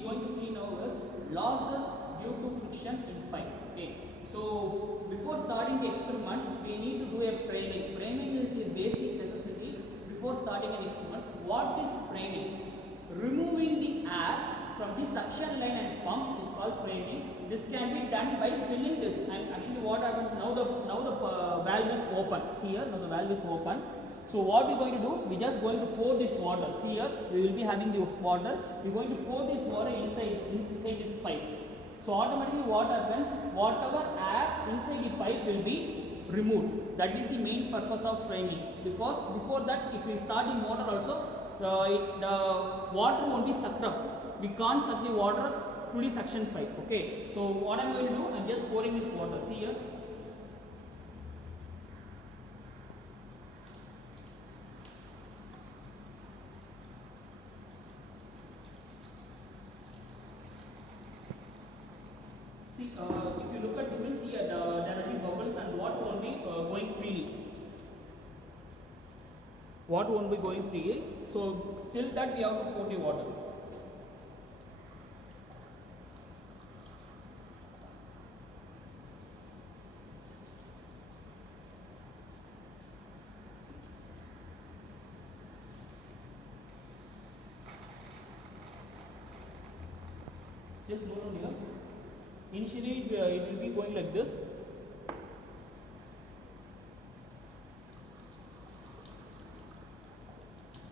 we are going to see now is losses due to friction in pipe. Okay, so before starting the experiment, we need to do a priming. Priming is a basic necessity before starting an experiment. What is priming? Removing the air from the suction line and pump is called priming. This can be done by filling this, and actually what happens now, the valve is open. See here, now the valve is open. So what we are going to do, we just going to pour this water. See here, we will be having this water. We are going to pour this water inside this pipe. So automatically what happens, whatever air inside the pipe will be removed. That is the main purpose of priming. Because before that, if we start the motor also, the water won't be sucked up. We can't suck the water through the suction pipe. Okay. So what I am going to do, I am just pouring this water. See here. See, if you look at, you will see there will be bubbles and water won't be going freely. Water won't be going freely. So till that we have to pour the water. Just note on here. Initially it will be going like this.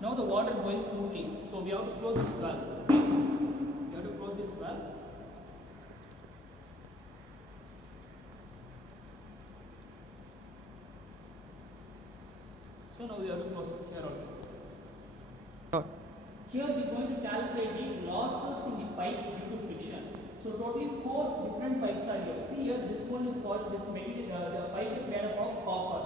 Now the water is going smoothly, so we have to close this valve. We have to close this valve. So now we have to close it here also. Here we are going to calculate the losses in the pipe due to friction. So totally 4 different pipes are here. See here, this one is called, this material, the pipe is made up of copper.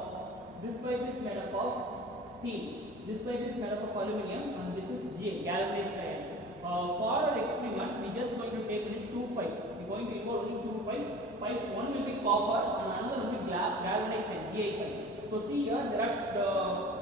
This pipe is made up of steel. This pipe is made up of aluminum, and this is galvanized iron. For our experiment, we just going to take only 2 pipes. We are going to involve only 2 pipes. Pipes, one will be copper and another will be galvanized iron, GI pipe. So see here, the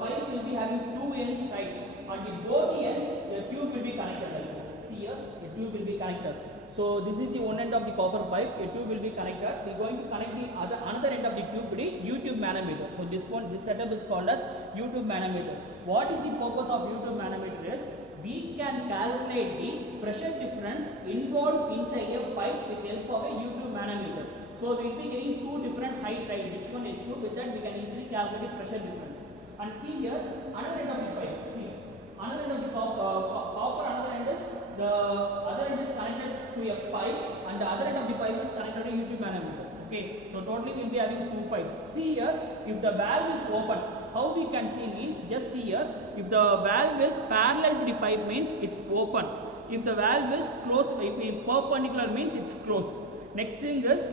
pipe will be having 2 ends right, and in both the ends, the tube will be connected like this. See here, the tube will be connected. So this is the one end of the copper pipe. A tube will be connected. We are going to connect the another end of the tube with the U-tube manometer. So this setup is called as U-tube manometer. What is the purpose of U-tube manometer is, we can calculate the pressure difference involved inside a pipe with the help of a U-tube manometer. So we will be getting 2 different height, right, H1, H2. With that we can easily calculate the pressure difference. And see here, another end of the pipe. See, another end of the copper, another end is, the other end is connected to a pipe, and the other end of the pipe is connected to a U-tube manometer. Okay, so totally we will be having 2 pipes. See here, if the valve is open, how we can see means, just see here, if the valve is parallel to the pipe means it's open. If the valve is closed, if it's perpendicular means it's closed. Next thing is,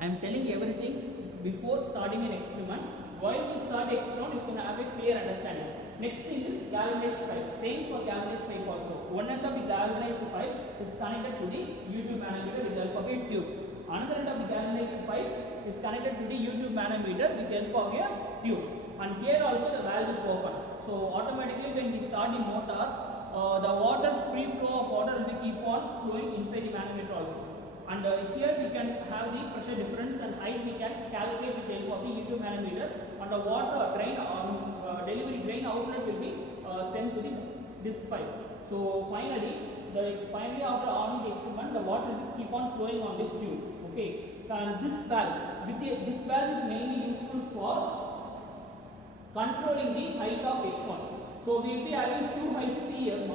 I am telling everything before starting an experiment. While we start the experiment, you can have a clear understanding. Next thing is galvanized pipe. Same for galvanized pipe also. One end of the galvanized pipe is connected to the U-tube manometer with the help of a tube. Another end of the galvanized pipe is connected to the U-tube manometer with the help of a tube. And here also the valve is open. So automatically when we start the motor, the water, free flow of water will keep on flowing inside the manometer also. And here we can have the pressure difference and height we can calculate with the help of the U-tube manometer, and the water drain delivery drain outlet will be sent to this pipe. So finally after on the experiment, the water will keep on flowing on this tube. Okay, and this valve is mainly useful for controlling the height of H1. So we will be having 2 heights here.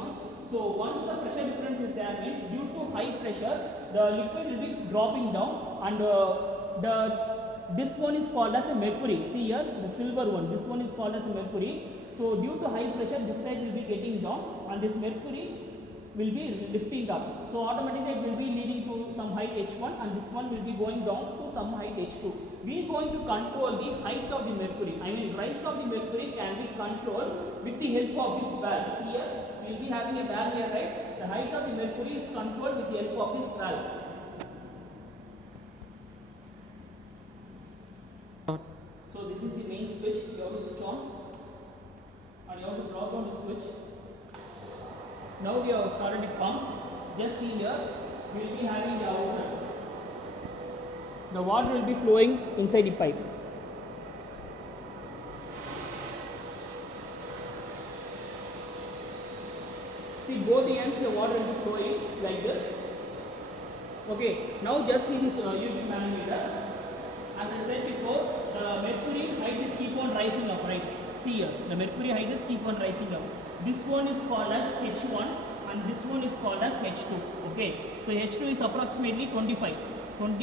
So once the pressure difference is there means, due to high pressure the liquid will be dropping down, and this one is called as a mercury. See here, the silver one, this one is called as a mercury. So due to high pressure this side will be getting down, and this mercury will be lifting up. So automatically it will be leading to some height H1, and this one will be going down to some height H2. We are going to control the height of the mercury. I mean, rise of the mercury can be controlled with the help of this valve. See here, we will be having a valve here, right? The height of the mercury is controlled with the help of this valve. So this is the main switch. You have to switch on, and you have to drop down the switch. Now we have started the pump. Just see here, we will be having the outlet. The water will be flowing inside the pipe. See, both the ends the water will be flowing like this. Okay, now just see this UV manometer. As I said before, the mercury height is keep on rising up, right? See here, the mercury height is keep on rising up. This one is called as H1 and this one is called as H2. Okay, so H2 is approximately 25 and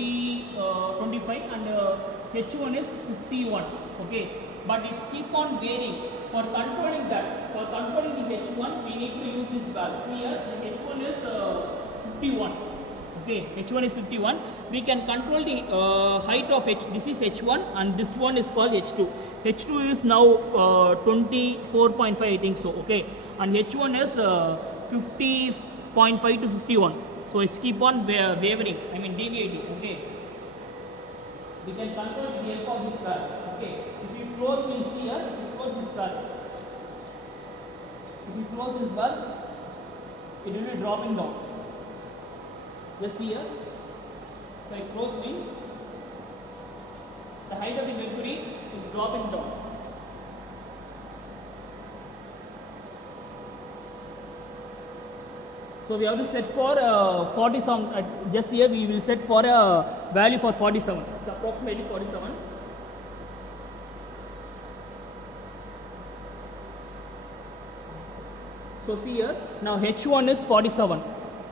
H1 is 51. Okay, but it's keep on varying. For controlling that, for controlling the H1, we need to use this valve. See here, the H1 is 51. Okay, H1 is 51. We can control the height of H. This is H1 and this one is called H2. H2 is now 24.5, I think so. Okay, and H1 is 50.5 to 51. So it's keep on wavering. I mean deviating. Okay, we can control with the help of this valve. Okay, if you close means here, you close this valve. If you close this valve, it will be dropping down. Just see here, by close means the height of the mercury is dropping down. So we have to set for 47. Just here we will set for a value for 47. It's approximately 47. So see here, now H1 is 47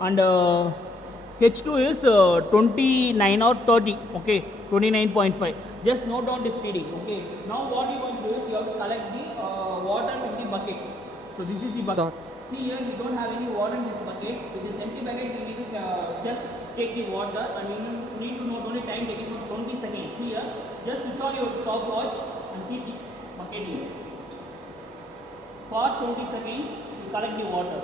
and H2 is 29 or 30, okay, 29.5. Just note down this reading, okay. Now what you want to do is you have to collect the water with the bucket. So this is the bucket. See here, we don't have any water in this bucket. With this empty bucket, we need to just take the water and you need to note only time taking for 20 seconds. See here, just switch on your stopwatch and keep the bucket here. For 20 seconds, you collect the water.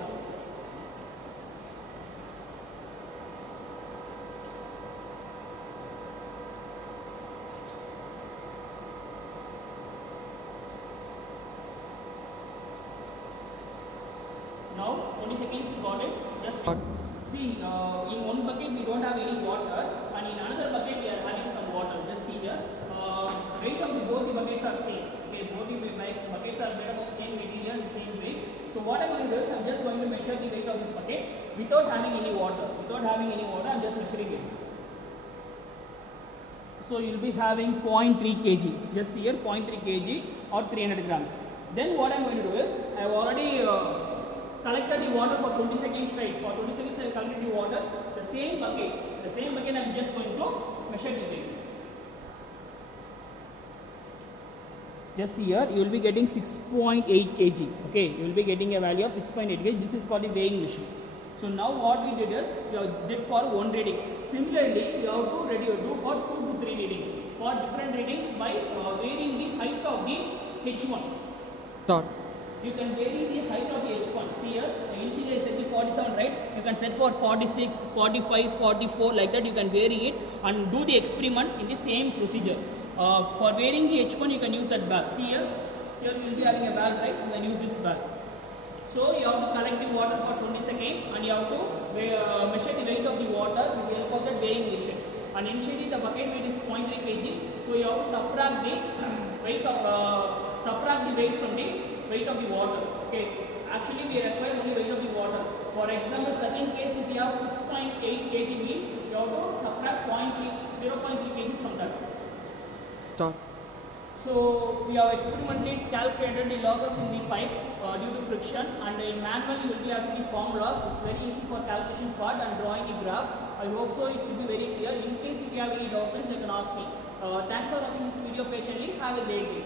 Now 20 seconds you got it. Just see, in one bucket we don't have any water and in another bucket we are having some water. Just see here, weight of both the buckets are same. Okay, both the buckets are made up of same material, same weight. So what I'm going to do is I'm just going to measure the weight of this bucket without having any water. I'm just measuring it. So you will be having 0.3 kg. Just here 0.3 kg or 300 grams. Then what I'm going to do is I have already collected the water for 20 seconds straight. For 20 seconds I collected the water. The same bucket I'm just going to measure the weight. Just here you will be getting 6.8 kg. Okay, you will be getting a value of 6.8 kg. This is called the weighing machine. So now what we did is we have did for one reading. Similarly, you have to do for 2 to 3 readings. For different readings by varying the height of the H1. Dot. You can vary the height of the H1. See here, initially I said the 47, right? You can set for 46, 45, 44, like that you can vary it and do the experiment in the same procedure. For varying the H1, you can use that valve. See here you will be having a valve, right? You can use this valve. So you have to collect the water for 20 seconds and you have to measure the weight of the water with the help of the weighing machine. And initially the bucket weight is 0.3 kg. So you have to subtract the weight from the weight of the water. Okay, actually we require only weight of the water. For example, second case if you have 6.8 kg means you have to subtract 0.3 kg from that. Stop. So we have experimentally calculated the losses in the pipe due to friction, and in manual you will be having the formulas. It's very easy for calculation part and drawing the graph. I hope so it will be very clear. In case if you have any doubts, you can ask me. Thanks for watching this video patiently. Have a great day.